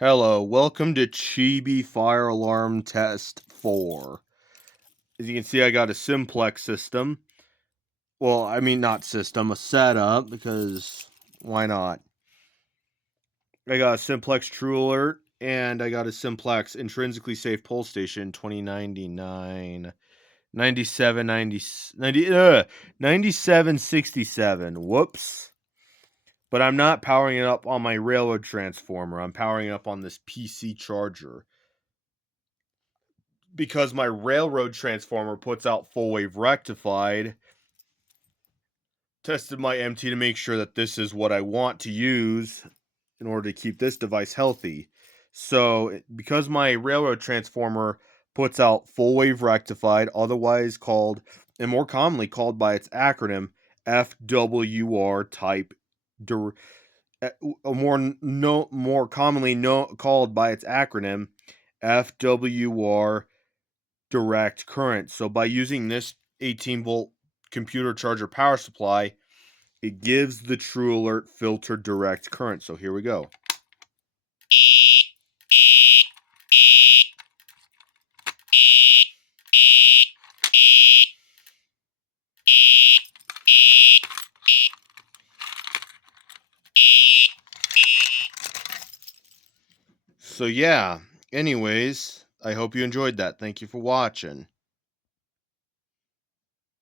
Hello, welcome to Chibi Fire Alarm Test 4. As you can see, I got a Simplex system. Well, I mean, not system, a setup, because why not? I got a Simplex TrueAlert, and I got a Simplex Intrinsically Safe Pole Station 2099. 97, 9767. Whoops. But I'm not powering it up on my railroad transformer. I'm powering it up on this PC charger. Because my railroad transformer puts out full wave rectified, tested my MT to make sure that this is what I want to use in order to keep this device healthy. So, because my railroad transformer puts out full wave rectified, otherwise called, and more commonly called by its acronym, FWR type, more commonly called by its acronym, FWR direct current. So by using this 18-volt computer charger power supply, it gives the TrueAlert filtered direct current. So here we go. So yeah, anyways, I hope you enjoyed that. Thank you for watching.